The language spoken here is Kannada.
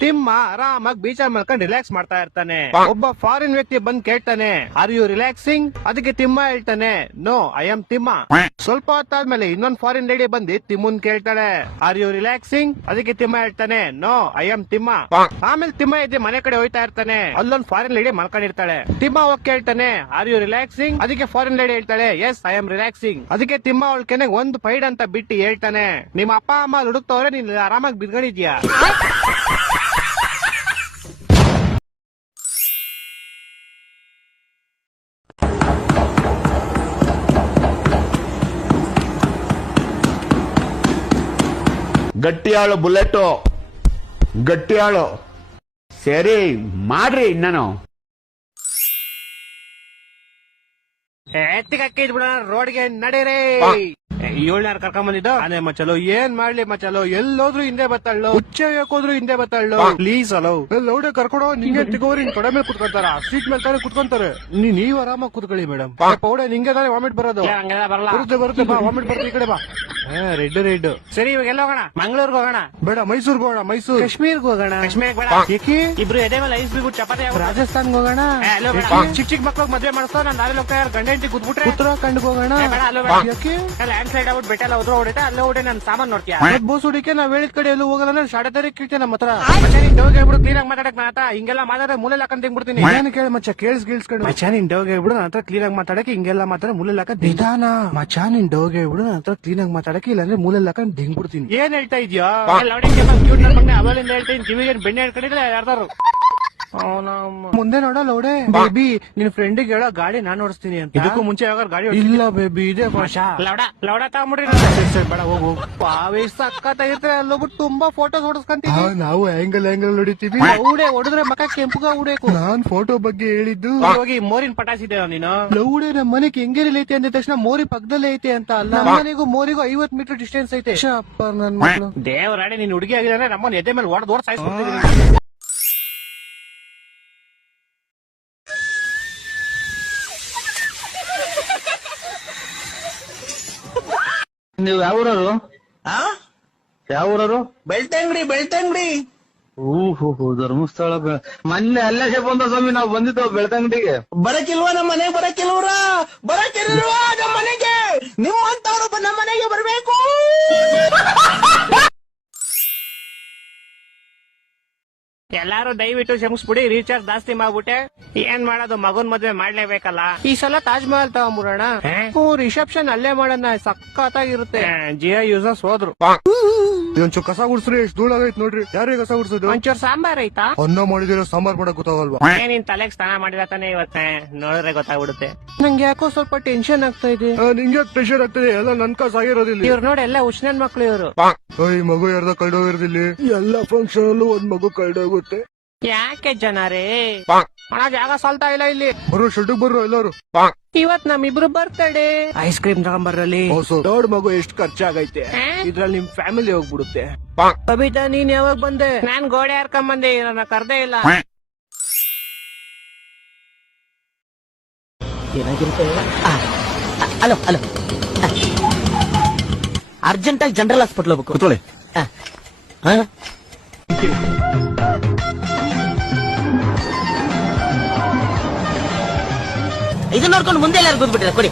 ತಿಮ್ಮ ಆರಾಮಾಗಿ ಬೀಚ್ ಮಲ್ಕೊಂಡು ರಿಲ್ಯಾಕ್ಸ್ ಮಾಡ್ತಾ ಇರ್ತಾನೆ. ಒಬ್ಬ ಫಾರಿನ್ ವ್ಯಕ್ತಿ ಬಂದ್ ಕೇಳ್ತಾನೆ, ಆರ್ ಯು ರಿಲ್ಯಾಕ್ಸಿಂಗ್? ಅದಕ್ಕೆ ತಿಮ್ಮ ಹೇಳ್ತಾನೆ, ನೋ ಐ ಆಮ್ ತಿಮ್ಮ. ಸ್ವಲ್ಪ ಹೊತ್ತಾದ್ಮೇಲೆ ಇನ್ನೊಂದ್ ಫಾರಿನ್ ಲೇಡಿ ಬಂದು ತಿಮ್ಮನ್ ಕೇಳ್ತಾಳೆ, ಆರ್ ಯು ರಿಲ್ಯಾಕ್ಸಿಂಗ್? ಅದಕ್ಕೆ ತಿಮ್ಮ ಹೇಳ್ತಾನೆ, ನೋ ಐ ಆಮ್ ತಿಮ್ಮ. ಆಮೇಲೆ ತಿಮ್ಮ ಎದ್ದು ಮನೆ ಕಡೆ ಹೋಯ್ತಾ ಇರ್ತಾನೆ. ಅಲ್ಲೊಂದ್ ಫಾರಿನ್ ಲೇಡಿ ಮಲ್ಕೊಂಡಿರ್ತಾಳೆ. ತಿಮ್ಮ ಹೋಗಿ ಕೇಳ್ತಾನೆ, ಆರ್ ಯು ರಿಲ್ಯಾಕ್ಸಿಂಗ್? ಅದಕ್ಕೆ ಫಾರಿನ್ ಲೇಡಿ ಹೇಳ್ತಾಳೆ, ಎಸ್ ಐ ಆಮ್ ರಿಲ್ಯಾಕ್ಸಿಂಗ್. ಅದಕ್ಕೆ ತಿಮ್ಮ ಅವಳ ಕೆನೆಗೆ ಒಂದು ಫೈಡ್ ಅಂತ ಬಿಟ್ಟು ಹೇಳ್ತಾನೆ, ನಿಮ್ಮ ಅಪ್ಪ ಅಮ್ಮ ಹುಡುಕ್ತವ್ರೆ, ನೀನ್ ಆರಾಮಾಗಿ ಬಿದ್ಕೊಂಡಿದ್ಯಾ. ಗಟ್ಟಿಯಾಳು ಬುಲೆಟ್, ಗಟ್ಟಿಯಾಳು. ಸರಿ ಮಾಡ್ರಿ ನಾನು ಎತ್ತಿಗೆ ಬಿಡ ರೋಡ್ಗೆ ನಡೀರಿ. ಏಳ್ನಾರು ಕರ್ಕೊಂಡ್ ಬಂದಿದ್ದು ಅದೇ ಮಚ್ಚಲು. ಏನ್ ಮಾಡ್ಲಿ ಮಚ್ಚಲು, ಎಲ್ಲೋದ್ರು ಹಿಂದೆ ಬತ್ತಾಳು, ಹುಚ್ಚ ಹೋದ್ರು ಹಿಂದೆ ಬತ್ತಾಳು. Please hello ಲೌಡೆ ಕರ್ಕೊಡೋ. ನಿಂಗೆ ತಿಗೋರಿ ತೊಡೆ ಮೇಲೆ ಕುತ್ಕೊಂತಾರ, ಸೀಟ್ ಮೇಲೆ ತಾನೇ ಕುತ್ಕೊಂತಾರೆ. ನೀವ್ ಆರಾಮಾಗಿ ಕುತ್ಕೊಳ್ಳಿ ಮೇಡಮ್. ಪೌಡೆ ನಿಂಗೆ ತಾನೇ ವಾಮಿಟ್ ಬರೋದು. ಬರುತ್ತೆ ಬಾ, ವಾಮಿಟ್ ಬರುತ್ತೆ. ಈ ಕಡೆ ಬಾ. ರೆಡ್ ಸರಿ, ಇವಾಗ ಎಲ್ಲ ಹೋಗೋಣ? ಮಂಗಳೂರ್ಗೆ ಹೋಗೋಣ ಬೇಡ, ಮೈಸೂರ್ಗೆ ಹೋಗೋಣ. ಮೈಸೂರು ಕಾಶ್ಮೀರ್ಗೆ ಹೋಗೋಣ. ಕಾಶ್ಮೀರ್ಗೆ ಬೇಡ. ಏಕೆ? ಇಬ್ರು ಎದೆ ಮೇಲೆ ಐಸ್ ಬಿಟ್ಟು ಚಪಾತಿ. ರಾಜಸ್ಥಾನ್ಗೆ ಹೋಗೋಣ. ಚಿಕ್ಕ ಮಕ್ಳಿಗೆ ಮದ್ವೆ ಮಾಡಿಸ್ತಾ ನಾನು ದಾರಿ ಹೋಗ್ತಾ ಗಂಡ ಹೆಂಡತಿ ಕೂತ್ಬಿಟ್ರೆ ಉತ್ತರಾಖಂಡ್ಗೆ ಹೋಗೋಣ. ಯಾಕೆ? ಲ್ಯಾಂಡ್ ಸ್ಲೈಡ್ ಆಗ್ಬಿಟ್ಟು ಬೆಟ್ಟ ಎಲ್ಲ ಉದ್ರ ಹೊಡಿತೆ, ಅಲ್ಲೇ ಹೊಡೆ ನನ್ ಸಾಮಾನ್ ನೋಡ್ತೀಯ. ಬೋಸ್ ಹುಡಿಕೆ ನಾವ್ ಹೇಳಿದ ಕಡೆ ಎಲ್ಲೂ ಹೋಗಲ್ಲ. ನಾನು ಶಾಡೆ ತಾರೀಕು ಕೇಳ್ತೇನೆ ನಮ್ಮ ಹತ್ರ. ಡೋಗ್ ಹೇಳ್ಬಿಡು ಕ್ಲೀನ್ ಆಗಿ ಮಾತಾಡಕ್ ನಾತ ಹಿಂಗೆಲ್ಲ ಮಾತಾಡ ಮೂಲೆ ಹಾಕೊಂಡ್ ತಿಂಗ್ಬಿಡ್ತೀನಿ. ಏನು ಕೇಳಿ ಮಚ್ಚ, ಕೇಳಿಸ್ಕೊಂಡು ಮಚ್ಚ ನಿನ್ ಡೋಗ್ ಹೇಳ್ಬಿಡು ನನ್ನ ಹತ್ರ ಕ್ಲೀನ್ ಆಗಿ ಮಾತಾಡಕ್ಕೆ. ಹಿಂಗೆಲ್ಲ ಮಾತಾಡ ಮೂಲೆ ಹಾಕ ನಿಧಾನ. ಮಚ್ಚ ನಿನ್ ಡೋಗ್ ಹೇಳ್ಬಿಡು ನನ್ನ ಹತ್ರ ಕ್ಲೀನ್ ಆಗಿ ಮಾತಾಡಕ್ಕೆ, ಇಲ್ಲಾಂದ್ರೆ ಮೂಲೆ ಹಾಕೊಂಡ್ ದಿಂಗ್ಬಿಡ್ತೀನಿ. ಏನ್ ಹೇಳ್ತಾ ಇದ್ಯಾ? ಅವಳಿಂದ ಹೇಳ್ತೀನಿ, ಕಿವಿಗೆ ಬೆಣ್ಣೆ ಹೇಳ್ಕೊಂಡಿದ್ರೆ ಯಾರ್ದಾರು ಮುಂದೆ ನೋಡ ಲೌಡೆ. ಬೇಬಿ ನಿನ್ ಫ್ರೆಂಡಿಗೆ ಹೇಳೋ ಗಾಡಿ ನಾನ್ ಓಡಿಸ್ತೀನಿ ಅಂತ. ಇದಕ್ಕೂ ಮುಂಚೆ ಯಾವಾಗ ಗಾಡಿ ಇಲ್ಲ ಬೇಬಿ, ಇದೆ ಲೌಡ ತಗೊಂಬಿಡ್ರಿ. ಬೇಡ ಹೋಗು. ಪಾವೇ ಸಕ್ಕತ್ತಾಗಿರ್ತಾರೆ. ಅಲ್ಲೋಗ್ಬಿಟ್ಟು ತುಂಬಾ ಫೋಟೋಸ್ ಹೊಡಿಸ್ಕೊಂತೀವಿ ನಾವು. ಆಂಗಲ್ ಹೊಡಿತೀವಿ. ಲೌಡೆ ಹೊಡೆದ್ರೆ ಮಕ್ಕ ಕೆಂಪುಗ ಉಡಬೇಕು. ನಾನ್ ಫೋಟೋ ಬಗ್ಗೆ ಹೇಳಿದ್ದು ಹೋಗಿ ಮೋರಿನ ಪಟಾಸಿದೆ ನೀನು. ಲೌಡೆ ನಮ್ಮ ಮನೆಗೆ ಹೆಂಗೇರಿಲ್ ಐತೆ ಅಂದ ತಕ್ಷಣ ಮೋರಿ ಪಕ್ಕದಲ್ಲೇ ಐತೆ ಅಂತ ಅಲ್ಲ. ಮನೆಗೂ ಮೋರಿಗೂ 50 ಮೀಟರ್ ಡಿಸ್ಟೆನ್ಸ್ ಐತೆ. ನನ್ ಮಕ್ಕಳು ದೇವರಾಡಿ ನೀನ್ ಹುಡುಗಿ ಆಗಿದ್ರೆ ನಮ್ಮನ್ನ ಎದೆ ಮೇಲೆ ಓಡ್ ಸಾಯಿಸ್ಬಿಡ್ತೀನಿ. ನೀವು ಯಾವ ಊರವರು? ಯಾವ ಊರವರು? ಬೆಳ್ತಂಗಡಿ. ಓಹೋ, ಧರ್ಮಸ್ಥಳ. ಮೊನ್ನೆ ಅಲ್ಲೇ ಬಂದ ಸ್ವಾಮಿ, ನಾವು ಬಂದಿದ್ದೋ ಬೆಳ್ತಂಗಡಿಗೆ. ಬರಕಿಲ್ವಾ ನಮ್ಮ ಮನೆಗೆ? ಬರಕಿಲ್ವಾ ನಮ್ಮ ಮನೆಗೆ? ನಿಮ್ಮಂತವ್ರು ನಮ್ಮ ಮನೆಗೆ ಬರ್ಬೇಕು. ಎಲ್ಲಾರು ದಯವಿಟ್ಟು ಕ್ಷಮಿಸ್ಬಿಡಿ, ರೀಚಾರ್ಜ್ ಜಾಸ್ತಿ ಮಾಡ್ಬಿಟ್ಟೆ. ಏನ್ ಮಾಡೋದು, ಮಗನ್ ಮದ್ವೆ ಮಾಡ್ಲೇಬೇಕಲ್ಲ. ಈ ಸಲ ತಾಜ್ ಮಹಲ್ ತಗೊಂಬಿಡೋಣ. ರಿಸೆಪ್ಷನ್ ಅಲ್ಲೇ ಮಾಡೋಣ, ಸಕ್ಕತ್ತಾಗಿರುತ್ತೆ. ಜಿಯೋ ಯೂಸರ್ಸ್ ಹೋದ್ರು. ಒಂಚೂರು ಕಸ ಗುಡ್ಸ್ರಿ, ಎಷ್ಟು ಧೂಳಾಗೈತ್ ನೋಡ್ರಿ. ಯಾರಿಗೆ ಕಸ ಗುಡ್ಸೋದು? ಒಂಚೂರು ಸಾಂಬಾರ್ ಐತಾ? ಅನ್ನ ಮಾಡಿದ್ರೆ ಸಾಂಬಾರ್ ಮಾಡಕ್ ಗೊತ್ತಾಗಲ್ವಾ? ನಿನ್ ತಲೆಗೆ ಸ್ನಾನ ಮಾಡಿದ ತಾನೆ ಇವತ್ತೆ, ನೋಡಿದ್ರೆ ಗೊತ್ತಾಗ್ಬಿಡುತ್ತೆ. ನಂಗೆ ಯಾಕೋ ಸ್ವಲ್ಪ ಟೆನ್ಷನ್ ಆಗ್ತಾ ಇದೆ. ನಿಂಗೆ ಪ್ರೆಷರ್ ಆಗ್ತದೆ, ಎಲ್ಲ ನನ್ ಕಾಸ ಆಗಿರೋದಿಲ್ಲ. ಇವ್ರು ನೋಡಿ ಎಲ್ಲ ಉಷ್ಣನ್ ಮಕ್ಳು ಇವ್ರು. ಈ ಮಗು ಯಾರ್ದ ಕಳ್ದೋಗಿರೋದಿಲ್ಲ. ಎಲ್ಲ ಫಂಕ್ಷನ್ ಅಲ್ಲೂ ಒಂದ್ ಮಗು ಕಳ್ದೋಗುತ್ತೆ. ಯಾಕೆ ಜನರೇ ಹಣ ಜಾಗ ಸಾಲ್ತಾ ಇಲ್ಲ ಇಲ್ಲಿ. ಬರೋ ಶೆಡ್ಗೆ ಬರ್ರೋ ಎಲ್ಲಾರು. ಇವತ್ ನಮ್ಮಿಬ್ರು ಬರ್ತಡೆ. Ice cream ತಗೊಂಬರ್ರಲ್ಲಿ. ದೊಡ್ಡ ಮಗು ಎಷ್ಟು ಖರ್ಚಾಗೈತೆ, ಇದ್ರಲ್ಲಿ ನಿಮ್ ಫ್ಯಾಮಿಲಿ ಹೋಗ್ಬಿಡುತ್ತೆ. ಕವಿತಾ ನೀನ್ ಯಾವಾಗ ಬಂದೆ? ನಾನ್ ಗೋಡೆ ಹಾರ್ಕೊಂಡ್ ಬಂದೆ, ನನ್ನ ಕರ್ದೇ ಇಲ್ಲ. ಹಲೋ ಅರ್ಜೆಂಟ್ ಆಗಿ ಜನರಲ್ ಹಾಸ್ಪಿಟಲ್ ಹೋಗ್ಬೇಕು. ಕೂತ್ಕೊಳ್ಳಿ. ಇದನ್ನ ನೋಡ್ಕೊಂಡು ಮುಂದೆ ಎಲ್ಲಾರು ಕೂತ್ಬಿಟ್ಟಿರ. ಕೊಡಿ.